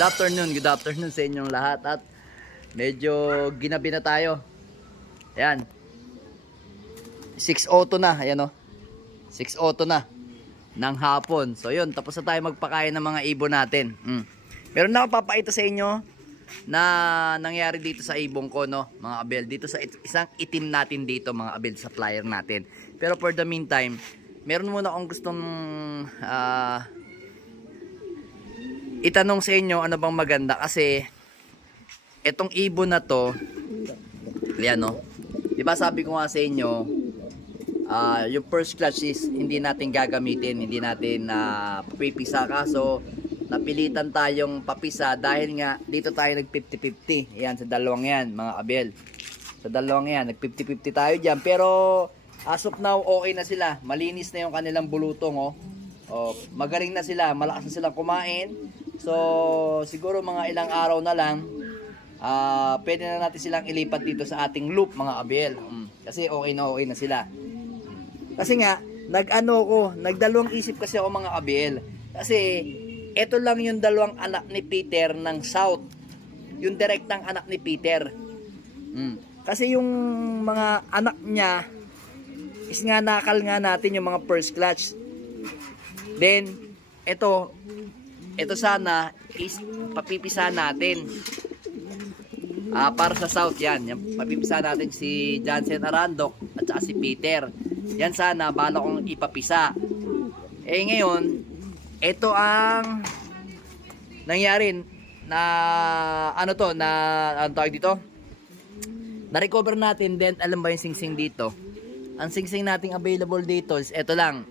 Good afternoon, good afternoon sa inyong lahat at medyo ginabi na tayo. Ayan. 6.02 na, ayan o. 6.02 na ng hapon. So yun, tapos na tayo magpakain ng mga ibon natin. Mm. Meron na ako papaita sa inyo na nangyari dito sa ibong ko, no, mga abel. Dito sa isang itim natin dito, mga abel, sa flyer natin. Pero for the meantime, meron muna akong gustong ah, itanong sa inyo ano bang maganda? Kasi etong ibon na to yan no? Di ba sabi ko nga sa inyo ah, yung first clutch is hindi natin gagamitin hindi natin na papipisa kaso napilitan tayong papisa dahil nga dito tayo nag 50-50 yan sa dalawang yan mga abel. Sa dalawang yan nag 50-50 tayo dyan. Pero as of now okay na sila. Malinis na yung kanilang bulutong oh. Oh, magaling na sila, malakas na silang kumain. So, siguro mga ilang araw na lang, ah pwede na natin silang ilipat dito sa ating loop, mga abel. Mm, kasi okay na okay na sila. Kasi nga, nag-ano ko, nagdalawang isip kasi ako mga abel. Kasi, ito lang yung dalawang anak ni Peter ng South. Yung direktang anak ni Peter. Mm. Kasi yung mga anak niya, is nga nakal nga natin yung mga first clutch. Then, ito, ito sana is papipisa natin. Ah, para sa South yan. yan papipisa natin si Jansen Arandok at saka si Peter. Yan sana, bala kong ipapisa. Eh ngayon, ito ang nangyari na ano to, na ano tawag dito? Na-recover natin then alam ba yung singsing dito? Ang singsing nating available dito is ito lang.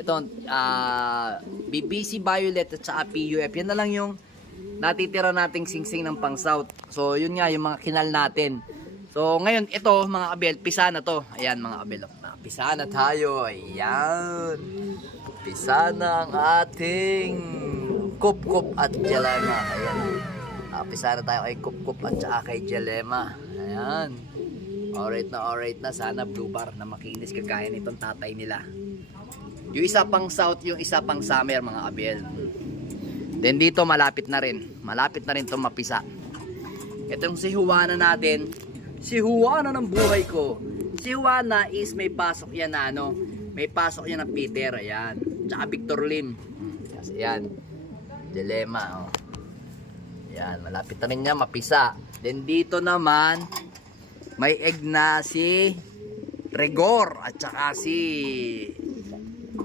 Ito, ah BBC Violet at saka PUF. Yan na lang yung natitira nating singsing ng pang south. So, yun nga, yung mga kinal natin. So, ngayon, ito, mga abel, pisa na to. Ayan, mga abel. Pisa na tayo. Ayan. Pisa na ang ating kup-kup at jalema. Ayan. Ah, pisa na tayo kay kup-kup at saka kay jalema. Ayan. Alright na, alright na. Sana blue bar na makinis kagaya nitong tatay nila. Yung isa pang south, yung isa pang summer mga abel. Then dito malapit na rin. Malapit na rin itong mapisa. Itong si Juana natin. Si Juana ng buhay ko. Si Juana is may pasok yan na ano. May pasok yan na Peter. Ayan. Tsaka Victor Lim. Kasi yan. Dilema. Oh. Yan. Malapit na rin niya mapisa. Then dito naman may egg na si Regor at saka si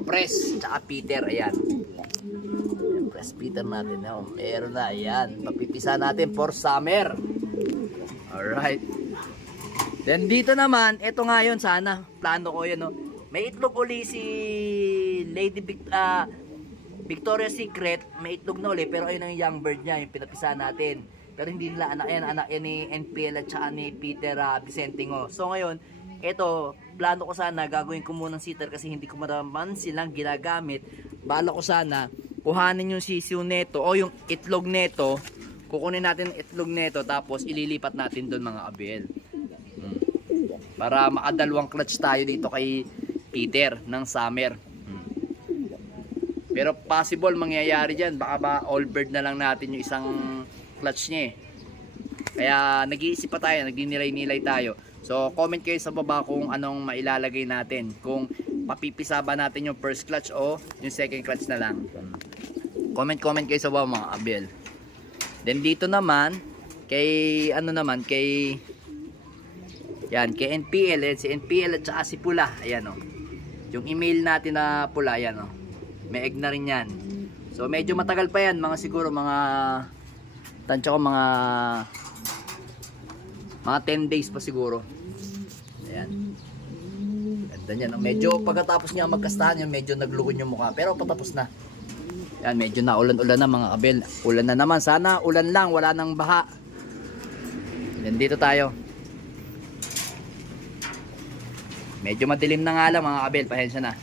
Press tsaka Peter ayan Ayan, Press Peter natin oh. meron na ayan papipisa natin for summer alright then dito naman ito nga yun sana plano ko yun oh. may itlog uli si Lady Vic, ah, Victoria's Secret may itlog na uli pero ayun ang young bird niya yung pinapisa natin pero hindi nila anak yan anak yan ni NPL at saka ni Peter uh, Vicentingo so ngayon ito, plano ko sana gagawin ko munang sitter kasi hindi ko maraman silang ginagamit. Bala ko sana kuhanin yung sisiw neto o yung itlog neto. Kukunin natin itlog neto tapos ililipat natin doon mga abel. Hmm. Para makadalawang clutch tayo dito kay Peter ng summer. Hmm. Pero possible mangyayari dyan. Baka ba all bird na lang natin yung isang clutch niya eh. Kaya nag-iisip pa tayo, nagdinilay-nilay tayo. So comment kayo sa baba kung anong mailalagay natin. Kung papipisa ba natin yung first clutch o yung second clutch na lang. Comment comment kayo sa baba mga abel. Then dito naman kay ano naman kay yan kay NPL yan, si NPL at saka si Pula ayan oh. Yung email natin na Pula ayan oh. May egg na rin yan. So medyo matagal pa yan mga siguro mga tansya ko mga mga 10 days pa siguro. Ayan. Ganda niya. No? Medyo pagkatapos niya magkastahan yun, medyo naglugon yung mukha. Pero patapos na. Yan, medyo na ulan-ulan na mga kabel. Ulan na naman. Sana ulan lang, wala nang baha. Yan, dito tayo. Medyo madilim na nga lang mga kabel. Pasensya na.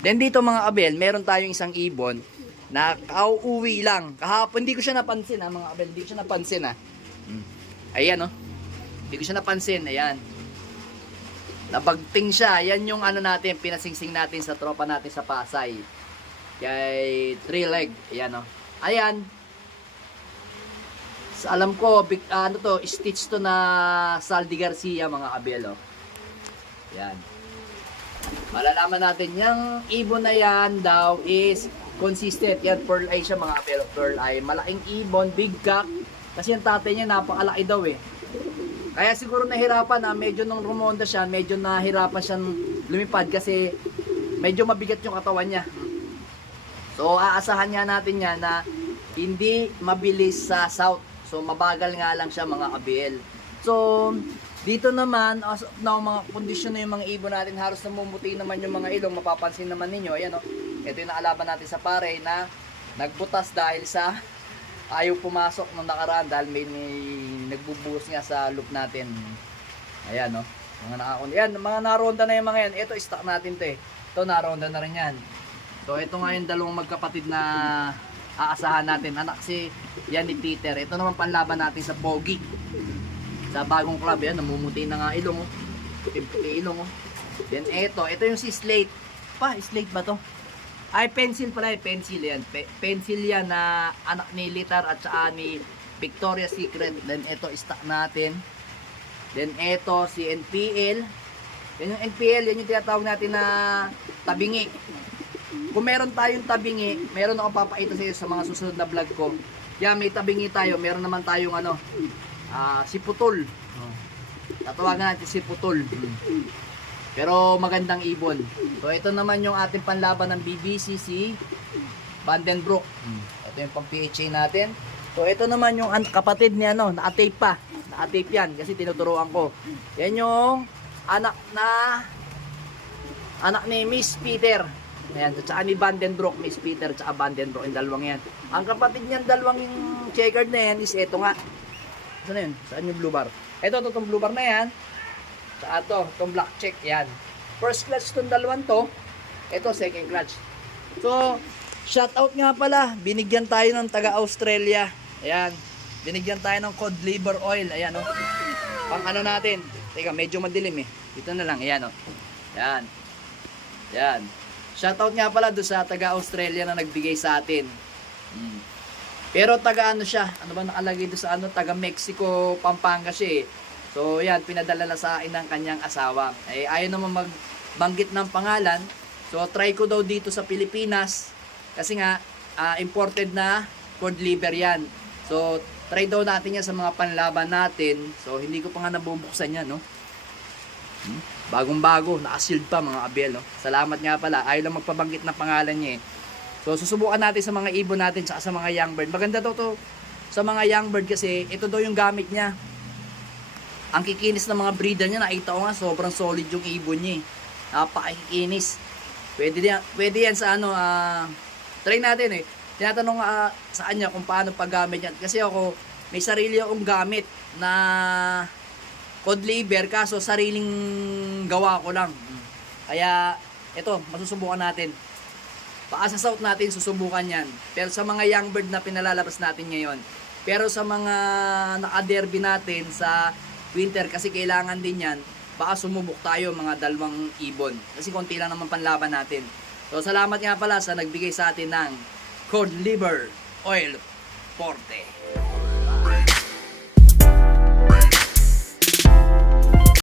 Then dito mga kabel, meron tayong isang ibon na kauuwi lang. Kahapon, hindi ko siya napansin ha mga kabel. Hindi ko siya napansin ha. Hmm. Ayan oh. Hindi ko siya napansin. Ayan. Nabagting siya. Yan yung ano natin, pinasingsing natin sa tropa natin sa Pasay. Kay three leg. Ayan oh. Ayan. Sa alam ko, big, ano to, stitch to na Saldi Garcia mga kabelo. Yan. Malalaman natin, yung ibon na yan daw is consistent. Yan, pearl eye siya mga kabelo. Pearl eye. Malaking ibon, big cock. Kasi yung tatay niya napakalaki daw eh. Kaya siguro nahirapan na medyo nung rumonda siya, medyo nahirapan siyang lumipad kasi medyo mabigat yung katawan niya. So aasahan nga natin yan na hindi mabilis sa south. So mabagal nga lang siya mga kabil. So dito naman, as of mga kondisyon na yung mga ibon natin, halos namumuti naman yung mga ilong, mapapansin naman ninyo, ayan o, ito yung naalaban natin sa pare na nagbutas dahil sa ayaw pumasok nung nakaraan dahil may, may nagbubuhos nga sa loop natin. Ayan no. Mga nakakon. Yan, mga naronda na yung mga yan. Ito stock natin 'to eh. Ito naronda na rin yan. So ito nga yung dalawang magkapatid na aasahan natin. Anak si yan ni Peter. Ito naman panlaban natin sa Pogi. Sa bagong club yan, namumuti na nga ilong oh. Puti-puti ilong oh. Then ito, ito yung si Slate. Pa, Slate ba to? Ay, pencil pala, eh, pencil yan. Pe- pencil yan na anak ni Litar at saka ni Victoria's Secret. Then ito, stock natin. Then ito, si NPL. Yan yung NPL, yan yung tinatawag natin na tabingi. Kung meron tayong tabingi, meron akong papakita sa iyo sa mga susunod na vlog ko. Yan, may tabingi tayo. Meron naman tayong ano, ah, si Putol. Tatawagan natin si Putol. Pero magandang ibon. So ito naman yung ating panlaban ng BBC si Vandenbroek. Ito yung pang PHA natin. So ito naman yung kapatid ni ano, naka-tape pa. Naka-tape yan kasi tinuturuan ko. Yan yung anak na anak ni Miss Peter. Ayan, at saka ni Vandenbroek, Miss Peter, at saka Vandenbroek, yung dalawang yan. Ang kapatid niyan, dalawang yung checkered na yan is ito nga. Saan na yun? Saan yung blue bar? Ito, ito, itong blue bar na yan. Ato, itong black check, yan. First clutch itong dalawang to. Ito, second clutch. So, shout out nga pala. Binigyan tayo ng taga Australia. Ayan. Binigyan tayo ng cod liver oil. Ayan, oh. Pang ano natin. Teka, medyo madilim eh. Dito na lang. Ayan, oh. Ayan. Ayan. Shoutout nga pala doon sa taga Australia na nagbigay sa atin. Mm. Pero taga ano siya? Ano ba nakalagay doon sa ano? Taga Mexico, Pampanga siya eh. So yan, pinadala na sa akin ng kanyang asawa. Eh, ayaw naman magbanggit ng pangalan. So try ko daw dito sa Pilipinas. Kasi nga, ah, imported na cod liver yan. So try daw natin yan sa mga panlaban natin. So hindi ko pa nga nabubuksan yan, no? Hmm? Bagong-bago, naka-sealed pa mga abel, no? Salamat nga pala. Ayaw lang magpabanggit ng pangalan niya eh. So susubukan natin sa mga ibon natin saka sa mga young bird. Maganda daw to sa mga young bird kasi ito daw yung gamit niya. Ang kikinis ng mga breeder niya, nakita ko nga sobrang solid yung ibon niya eh. Napakakikinis. Pwede yan, pwede yan sa ano, ah, try natin eh. Tinatanong nga sa kanya kung paano paggamit yan. Kasi ako, may sarili akong gamit na cod liver kaso sariling gawa ko lang. Kaya ito, masusubukan natin. Paasa south natin susubukan yan. Pero sa mga young bird na pinalalabas natin ngayon. Pero sa mga naka-derby natin sa winter kasi kailangan din yan. Baka sumubok tayo mga dalawang ibon. Kasi konti lang naman panlaban natin. So salamat nga pala sa nagbigay sa atin ng cod liver oil forte.